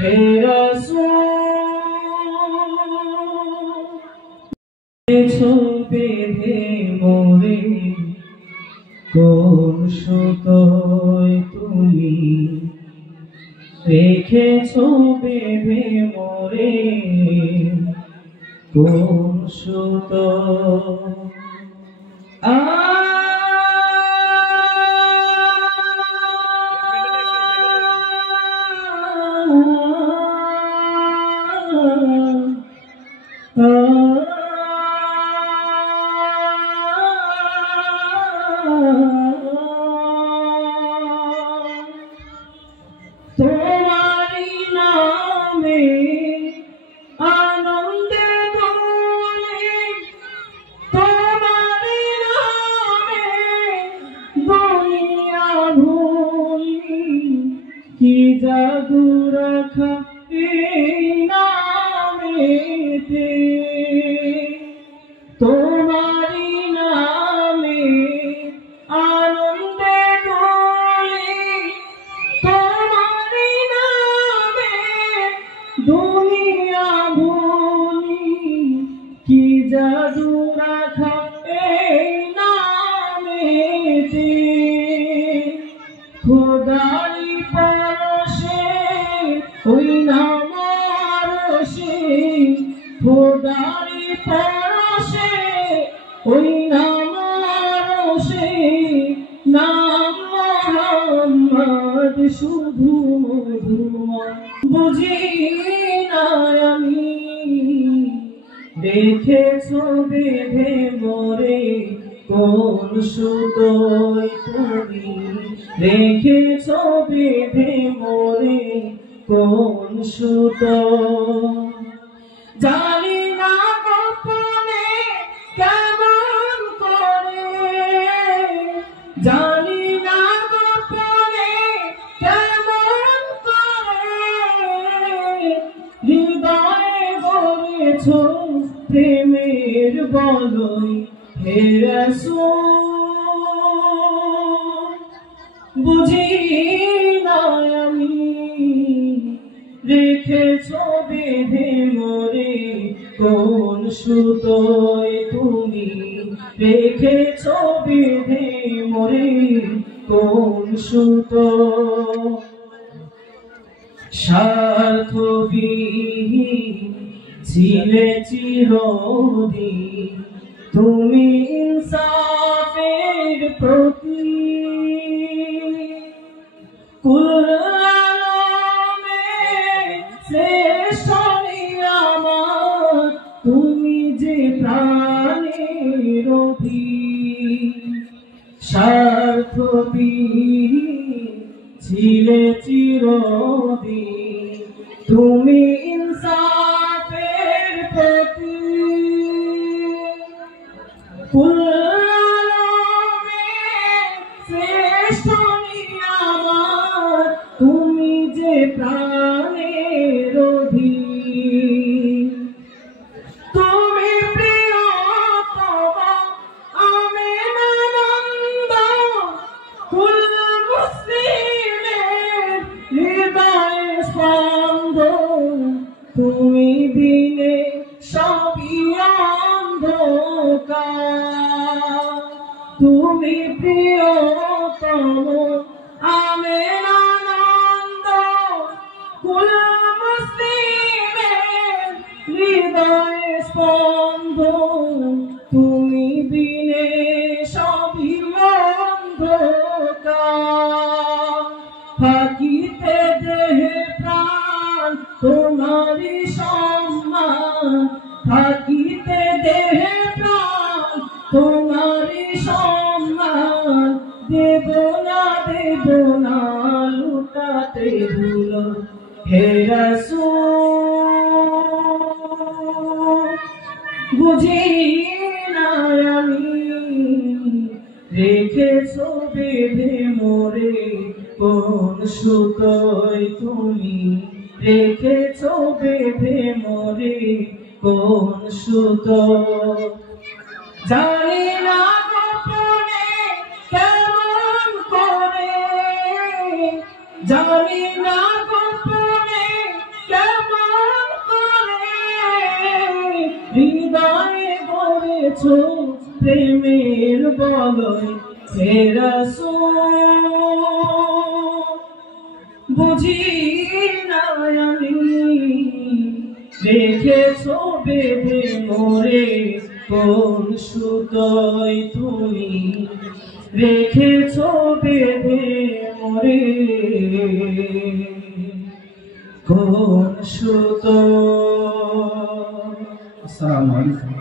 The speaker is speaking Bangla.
হে রাসূল বেঁধে মোরে কোন সুতোয় তুমি রেখেছো বেঁধে মোরে কোন সুতো তোমারি নামে আনন্দে দোলে, তোমারি নামে দুনিয়া ভুলি, কি জাদু রাখা এই নামেতে, তোমারি নামে আনন্দে দোলে, তোমারি নামে দুনিয়া ভুলি, কি জাদু রাখা এই নামেতে, খোদারি পরশে ওই নাম রসে, খোদারি পরশে ওই নাম রসে, নাম মোহাম্মদ শুধু মধুময়, বুঝি না আমি দেখেছো বেঁধে মোরে কোন সুতোয় তুমি রেখেছো বেঁধে মোরে কোন সুতো, জানি না গোপনে কেমন করে, জানি না গোপনে কেমন করে, হৃদয়ে গড়েছো প্রেমের বলয়, হে রাসূল বুঝি না আমি রেখেছো বেঁধে মোরে কোন সুতোয় তুমি রেখেছো বেঁধে মোরে কোন সুতো, স্বার্থবিহীন ছিলে চিরদিন তুমি ইনসাফের প্রতীক, কুল আলমের শ্রেষ্ঠ নিয়ামত তুমি যে প্রাণের অধিক, স্বার্থবিহীন ছিলে চিরদিন তুমি ইনসাফের প্রতীক, কুল আলমের শ্রেষ্ঠ নিয়ামত তুমি যে প্রাণের অধিক, তুমি প্রিয়তমা আমেনানন্দ কুল মুসলিমের হৃদয়ে স্পন্দন, তুমি বিনে সবই অন্ধকার, তুমি প্রিয়তম আমেনানন্দ কুল মুসলিমের হৃদয়ে স্পন্দন, তুমি বিনে সবই অন্ধকার, থাকিতে দেহে প্রাণ তোমারি সম্মান, থাকিতে দেহে প্রাণ তোমারি সম্মান, দেব না লুটাতে ভুলো, হে রাসূল বুঝি না আমি রেখেছো বেঁধে মোরে কোন সুতোয় তুমি রেখেছো বেঁধে মোরে কোন সুতো, জানি না গোপনে কেমন করে, জানি না গোপনে বেঁধেছো প্রেমের বলয় হে রাসূল বুঝি না আমি রেখেছো বেঁধে মোরে কোন সুতোয় তুমি রেখেছো বেঁধে মোরে কোন সুতোয়। আসসালামু আলাইকুম।